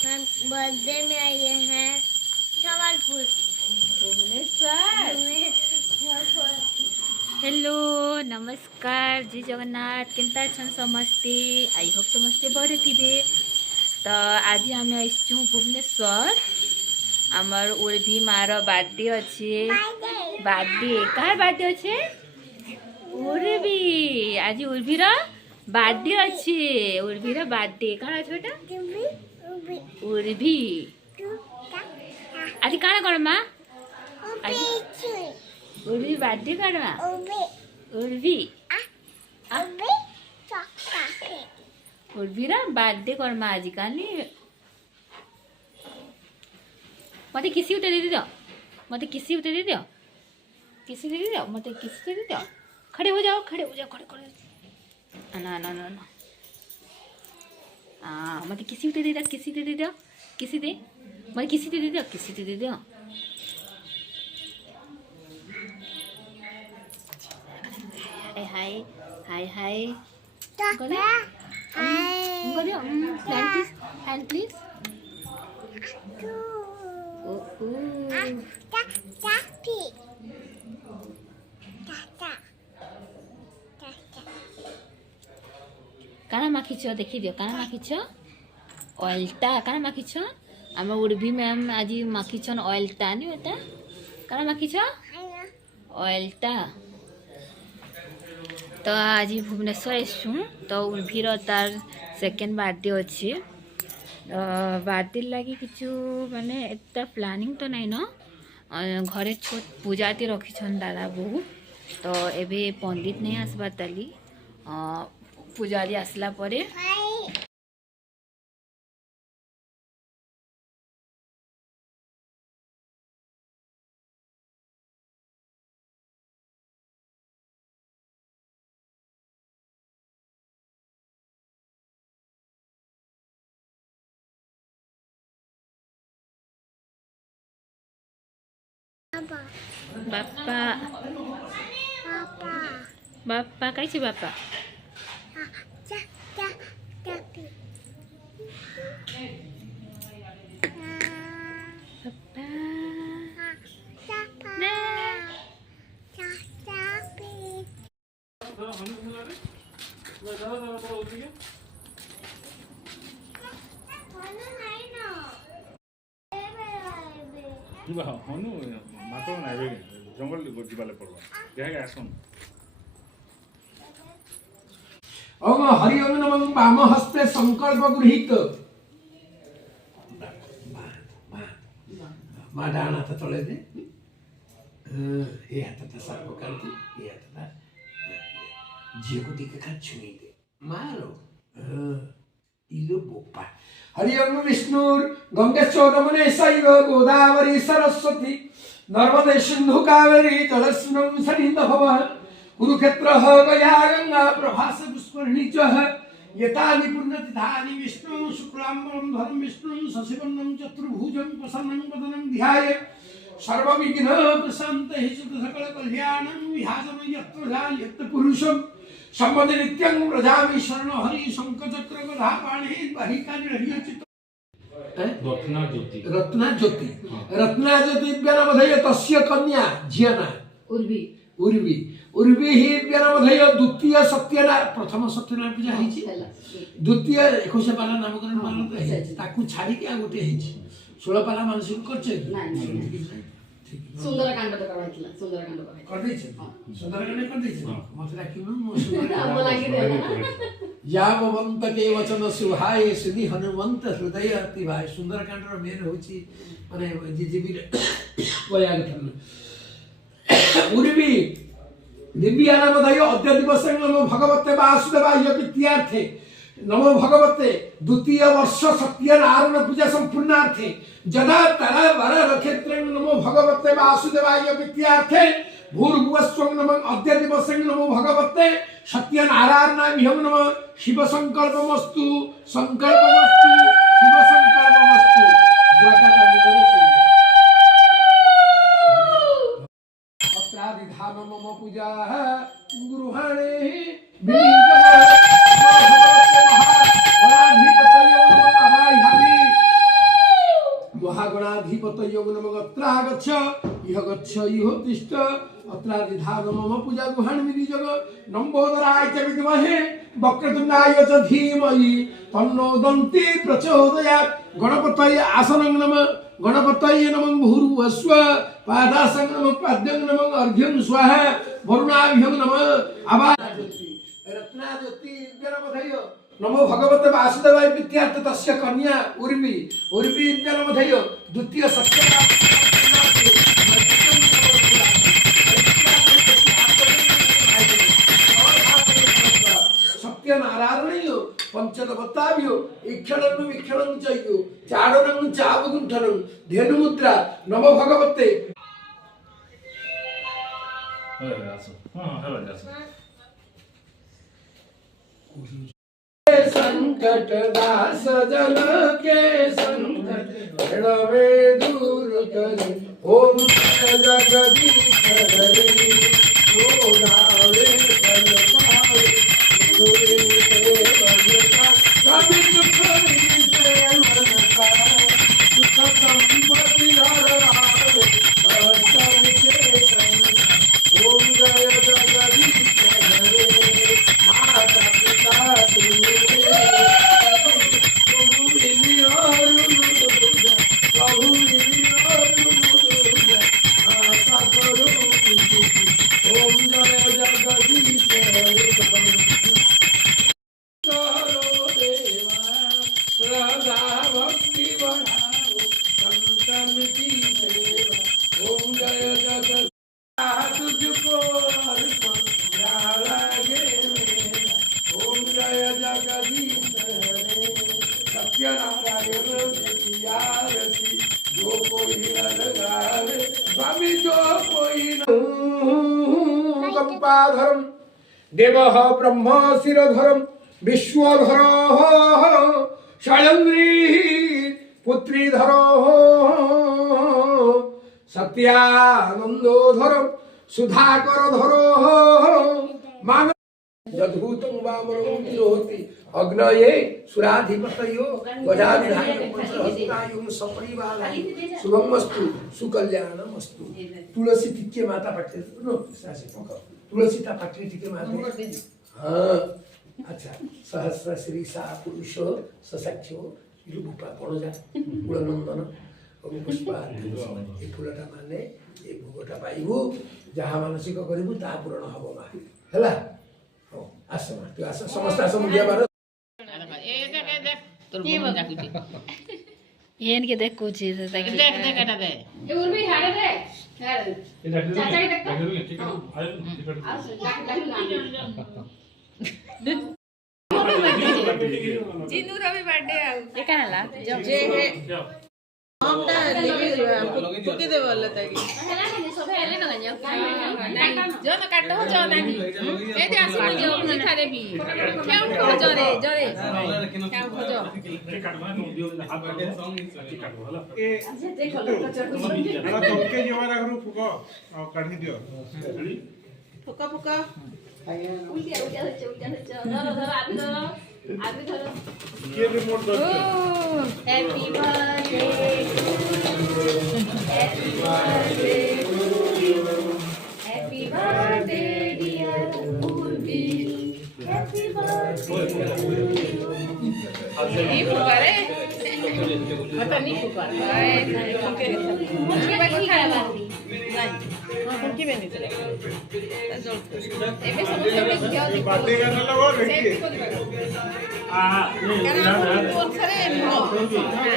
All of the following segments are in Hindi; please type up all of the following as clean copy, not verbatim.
हम बर्थडे में आए हैं जबलपुर भुवनेश्वर। हेलो नमस्कार जी जगन्नाथ केनता छन समस्ते आई होप समस्ते बड़े थे। तो आज आम आसचु भुवनेश्वर आमर उर्वी मार बर्थडे अच्छे बर्थडे कहार बर्थडे अच्छे उर्वी आज उर्वीर बर्थडे अच्छे उर्वीर बर्थडे कहाँ छोटा उर्वी आज कहाँ करमा उर्वी बर्थडे करमा उर्वी उर्वीर बर्थडे करमा आज काली मत किसी उते दे दियो मत किसी उते दे दियो किसी दे दियो मत किसी दे दियो खड़े हो जाओ खड़े ना ना ना ना हाँ मत किसी उते दे दियो किसी दे दियो किसी दे मत किसी दे दियो किसी दे दियो हाय हाय हाय hand please काना माखिछ देखी दियो काना माखिछ ऑयलटा काना माखिछ आम उर्वी मैम आज माखिछन ऑयलटा नहीं होता काना माखिछ ऑयलटा। तो आज भुवनेश्वर आसु तो उर्वीर तार सेकेंड बर्थडे अच्छे बर्थडे लगी किचु माने एता प्लानिंग तो नहीं न घरे छोट पूजा ती रखिछन दादा बहु तो एबे पंडित नहीं आसबा ताली पूजारी आसला परे बाप्पा बाप्पा कैसे बाप्पा हनु मात्र नाइबे जंगल जीवाले पड़वा जाए आसन ओम हरि ओम नमः वाम हस्ते संकल्प गृहीत मा डान हाथ तले दे ये हाथ सर्व करती ये हाथ झील को टीका खा छुई दे मारो इलो बोपा हरि ओम विष्णुर गंगेश्वर रमणे शैव गोदावरी सरस्वती नर्मदे सिंधु कावेरी जलस्मिन् सन्निधवः कुरुक्षेत्र गया गंगा प्रभास पुष्करिणी च एतानि पुण्यतिथानि विष्णु शुक्लाम्बरं धरं विष्णु शशिवर्णं चतुर्भुजं प्रसन्नं वदनं ध्याये सर्वविघ्न प्रशान्ते सुत सकल कल्याणं विहासं यत्र पुरुषं सम्पदि नित्यं व्रजामि शरण हरि शंखचक्र गदा पाणि बहिकानि हरिचित रत्ना ज्योति व्यनवधय तस्य कन्या झियना उर्वी उर्वी उर्वी ही व्यनवधय द्वितीय सत्यनारायण प्रथम सत्यनारायण पूजा हेछि द्वितीय 21 पाला नामकरण पालन तो हेछि ताकू छाडी के गोटे हेछि 16 पाला मानसिक करछे सुंदरकांड तो करवाइतला सुंदरकांड कर दै छै सुंदरकांड कर दै छै मत राखिनु मो हम लागि दे यावंत के वचन सुहाय सुनि हनुमंत हृदय अति भाई सुंदरकांड रो मेन होछि माने जीजीबी वयागठन उर्वी दिव्यानामधय अद्य दिवसे नमो भगवते वासुदेवाय प्रीत्यार्थे नमो भगवते द्वितीय वर्ष सत्यनारायण पूजा संपूर्णार्थे जदा तरा वर नक्षत्र नमो भगवते वासुदेवाय प्रीत्यार्थे भूर्भुवस्वं नमः अद्य दिवसे नमो भगवते सत्यनारायणाभ्यं नमः शिव संकल्पमस्तु शिव संकल्पमस्तु अत्राधिधान मम पूजा गृहाणे गच्छ इह तिष्ठ अत्रादिधान मम पूजा गुहाणि जग नम्बोदराय च विद्महे वक्रतुण्डाय च धीमहि तन्नो दन्ती प्रचोदयात् गणपतये आसनं नमः गणपतये नमः भूर्भुवस्व पादासनं नमः पाद्यं नमः अर्घ्यं स्वाहा वरुणाभ्यं नमः रत्नाज्योति विद्यानमधय नमो भगवते वासुदेवाय विद्यार्थ तस्य कन्या उर्वी विद्यानमधय द्वितीय सत्यनारायणयो पंचदवताभ्यो ईक्षणं वीक्षणं चयो चारणं चावगुंठनं धेनुमुद्रा नमो भगवते संकट दास जन के संकट रणवे दूर करे ओम जगदीश हरे ओ रावे फल पावे गुरु से बजता कभी दुख से मन पाए सुख संपत्ति हर आवे अष्टम चेतन ओम जय जगदीश हरे माता पिता जो कोई न लगावे स्वामी जो कोई न कंपाधरम देवः ब्रह्म शिरधरम विश्वधर शैलेन्द्री पुत्रीधर सत्यानंदोधर सुधाकरधर मान यद्भूतं वामनं तिरोहति अग्नये सुराधिपतयो गजाधिनायकं सपरिवाराय शुभमस्तु सुकल्याणमस्तु तुलसी टिके माता पाटे नो सासे पक तुलसी ता पाटे टिके माता हां अच्छा सहस्र श्री सा पुरुष ससाख्यो इलुबुपा पणजा कुलनंदन और पुष्पा ए फुलटा माने ए भोगटा पाइबु जहा मानसिक करिबु ता पूर्ण हबो मा हला आसमा तू आस समस्त आस मुडिया बार ಏನ್ ಗೆ ದೇख कुछ देख देख एटा दे ए उर भी हाड़े दे चाचा के देख जिनु रवि बर्थडे आ ए काला जे हे हमटा कुकी दे बोल ताकि हेला नहीं सब हेले न गयो जो न काटो जो नानी ए दे आसु जो खा देबी क्यों जो रे क्या खोजो के काटवा नो दियो हाथ काटे सॉन्ग के काटवा हला ए देखो कचर हला तोके जेवारा घरु फुको आ काढी दियो फुका उल्टिया धरो आदमी धरो के रिमोट दो happy birthday happy birthday dear Urvi happy birthday ये फुकारे पता नहीं फुकारे की बेनी चले एबे सब बातें करने लगो देखिए कोन करे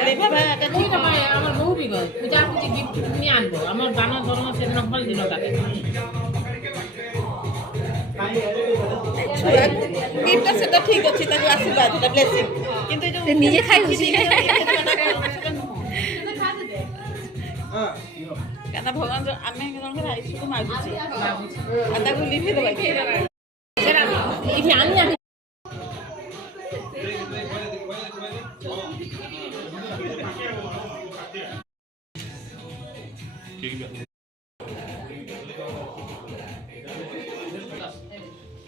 देखा भाई ठीक है भाई আমার বহু বিগত পূজা পূজি গিফট নিয়ে আনবো আমার দানা ধর্ম সেদিন ফল দিল তাকে গিফট আছে তো ঠিক আছে তাকে আশীর্বাদ এটা ব্লেসিং কিন্তু যে নিজে খাই খুশি কেন ভগবান আমি জনকে রাইছু মাগুছি আদা গুলি ফেলে ভাই সেরা এই আমি ठीक है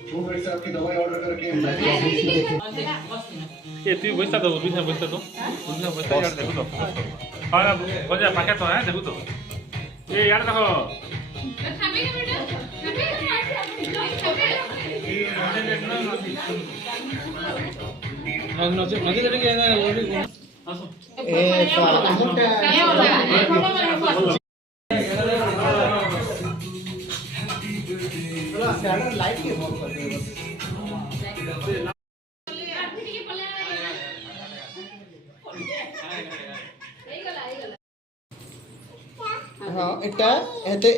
वो मेरे से आपकी दवाई ऑर्डर करके ये तू वैसा तो बिना वैसा तो यार देखो तो हां बजा पाके तो है देखो तो ए यार देखो হ্যাঁ এটা এতে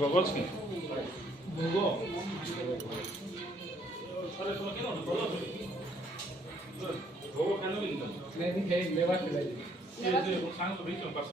गॉगल्स की नहीं लेवा के सांग तो